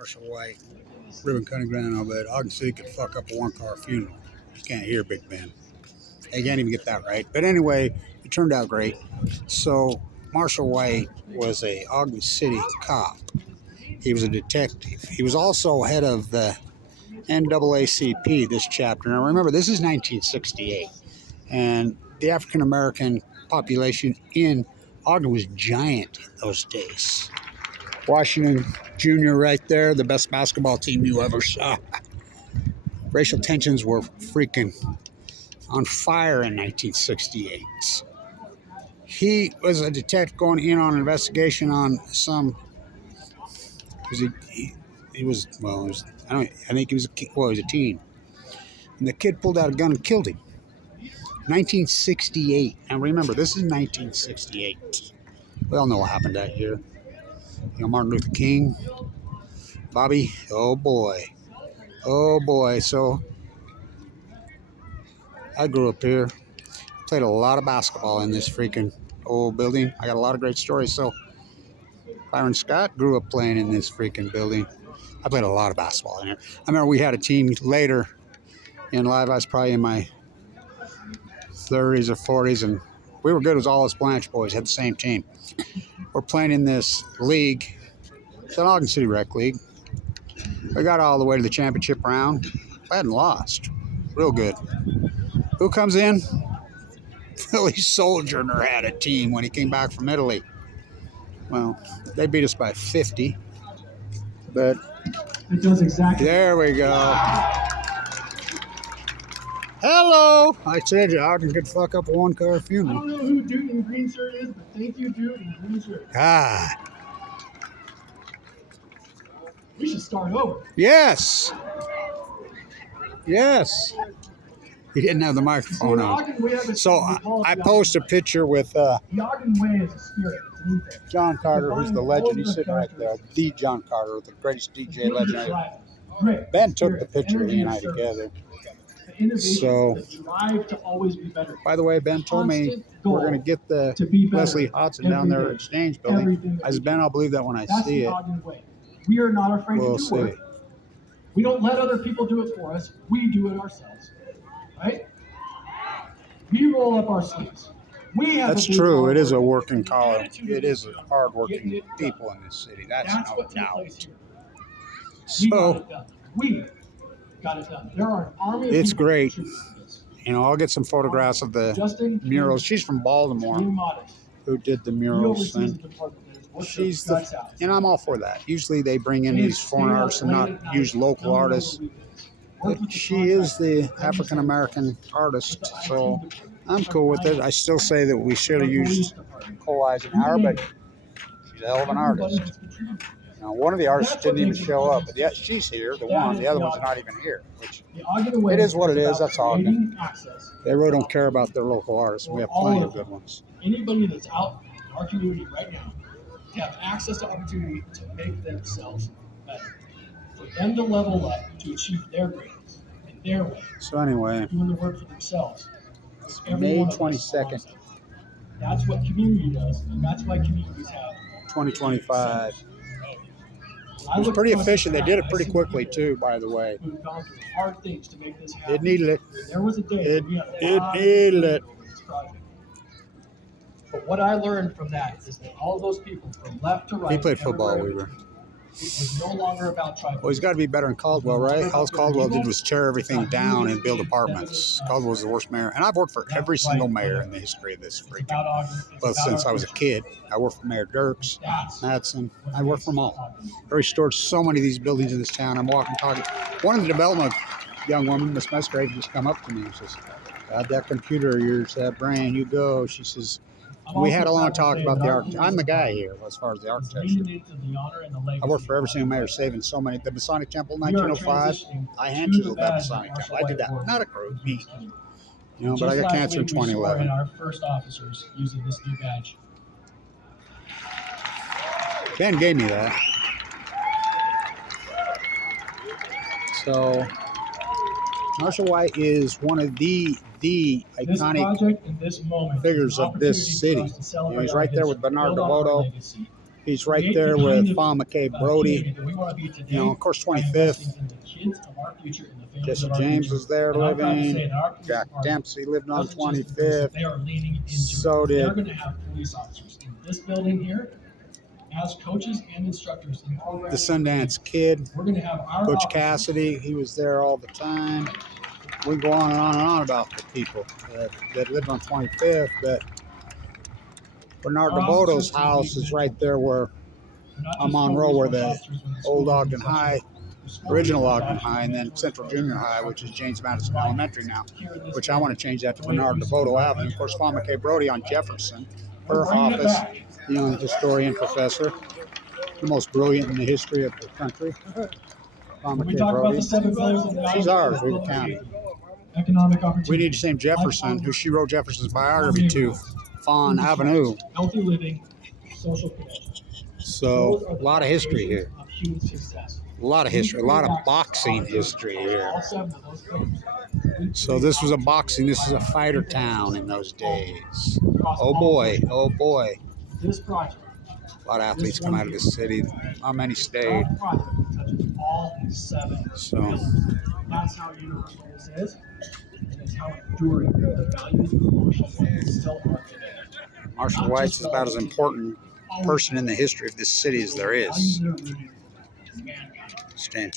Marshall White, ribbon cutting ground, I bet Ogden City could fuck up a one-car funeral. You can't hear Big Ben. They can't even get that right. But anyway, it turned out great. So Marshall White was a Ogden City cop. He was a detective. He was also head of the NAACP, this chapter. Now remember, this is 1968, and the African American population in Ogden was giant in those days. Washington Junior right there, the best basketball team you ever saw. Racial tensions were freaking on fire in 1968. He was a detective going in on an investigation on some. He was I think he was he was a teen, and the kid pulled out a gun and killed him. 1968. Now remember, this is 1968. We all know what happened that year. You know, Martin Luther King, Bobby. Oh boy. So I grew up here. Played a lot of basketball in this freaking old building. I got a lot of great stories. So Byron Scott grew up playing in this freaking building. I played a lot of basketball in here. I remember we had a team later in life. I was probably in my 30s or 40s, and we were good as all us Blanch boys, had the same team. We're playing in this league. It's an Ogden City Rec League. We got all the way to the championship round. I hadn't lost. Real good. Who comes in? Philly Sojourner had a team when he came back from Italy. Well, they beat us by 50. But it does exactly. There we go. Hello! I said you, Ogden could fuck up a one-car I funeral. don't know who Dude in green shirt is, but thank you, Dude in green shirt. God. We should start over. Yes. Yes. He didn't have the microphone on. So I post a picture with the Ogden way is a spirit. It's an ethos. John Carter, who's the legend. He's sitting right there. The John Carter, the greatest DJ legend. Ben took the picture of he and I together. So, by the way, Ben told me we're going to get the Leslie Hodson down there at Exchange Building. I said, Ben, I'll believe that when I see it. We are not afraid We'll to do see. work. We don't let other people do it for us. We do it ourselves. Right? We roll up our sleeves. That's true. It is a working collar. It is a hard-working people in this city. That's no doubt. So, we got it done. There are an army of it's people great. who do this. You know, I'll get some photographs of the murals. She's from Baltimore, who did the murals. And she's and I'm all for that. Usually they bring in these foreign artists and not use local artists. But she is the African-American artist, so I'm cool with it. I still say that we should have used Cole Eisenhower, but she's a hell of an artist. Now, one of the artists didn't even show up, but yet she's here, the one. The other one's not even here, which it is what it is. That's Ogden. They really don't care about their local artists. We have plenty of good ones. Anybody that's out in our community right now to have access to opportunity to make themselves better, for them to level up, to achieve their greatness in their way. So anyway, doing the work for themselves. May 22nd. That's what community does, and that's why communities have 2025. It was pretty efficient. They did it pretty quickly too, by the way. We've gone through hard things to make this happen. It needed it. There was a day it needed it. But what I learned from that is that all of those people from left to right. He played football, Weaver. It was no longer about tribal. Well, he's got to be better in Caldwell, right? All Caldwell did was tear everything down and build apartments. Caldwell was the worst mayor. And I've worked for every single mayor in the history of this freaking. Well, since I was a kid, I worked for Mayor Dirks, Madsen. I worked for them all. I restored so many of these buildings in this town. I'm walking, talking. One of the development young woman, Miss Musgrave, just come up to me and says, "God, that computer of yours, that brain, you go." She says, we had a long talk about the architecture. I'm the guy here as far as the architecture. I worked for every single mayor, saving so many. The Masonic Temple, 1905. I hand chiseled that Masonic Temple. I did that. Not a group, me. You know, but I got cancer in 2011. Our first officers using this new badge. Ben gave me that. So, Marshall White is one of the iconic figures of this city. You know, he's right there with Bernard DeVoto. He's right create there the kind with of, Fawn McKay community Brody. that we want to be today You know, of course, by 25th. investing in the kids of our future and the families Jesse of our James future. was there And I'm proud to say living. that our police Jack department Dempsey lived on doesn't just embrace it, 25th. they are leaning into So it. They're did going to have police officers in this building here as coaches and instructors in programs. the Sundance Kid, We're going to have our Coach officers. Cassidy. He was there all the time. We go on and on and on about the people that lived on 25th. But Bernard Our DeVoto's officers can house lead is men. right there where They're not on just Monroe, where co-resource the officers when the old school Ogden is High, successful. original School Ogden resource High, and then officers Central Junior High, which is James Madison Elementary now, here in this which I want to change that to the way it Bernard used to be. DeVoto Avenue. Of course, Fawn McKay Brody on Jefferson, We're her bringing it office, back. you know, historian professor, the most brilliant in the history of the country. Fawn When we McKay talk about the Brody. 7 pillars of values She's of ours, Weaver public County. safety, economic opportunity. We need to send Jefferson, who she wrote Jefferson's biography to, Fawn Avenue. Healthy living, social connection. So a lot of history here. Of human success. A lot of history, a lot of boxing history here. All 7 of those pillars. So this was a fighter town in those days. Oh boy, oh boy. This project. A lot of athletes come out of this city. Not many stayed. Our project touches all 7 So pillars. That's how universal this is. And it's how enduring the values of Marshall still are today. Marshall White's is about as important person in the history of this city as there is. Values that are rooted in mankind. Stay tuned.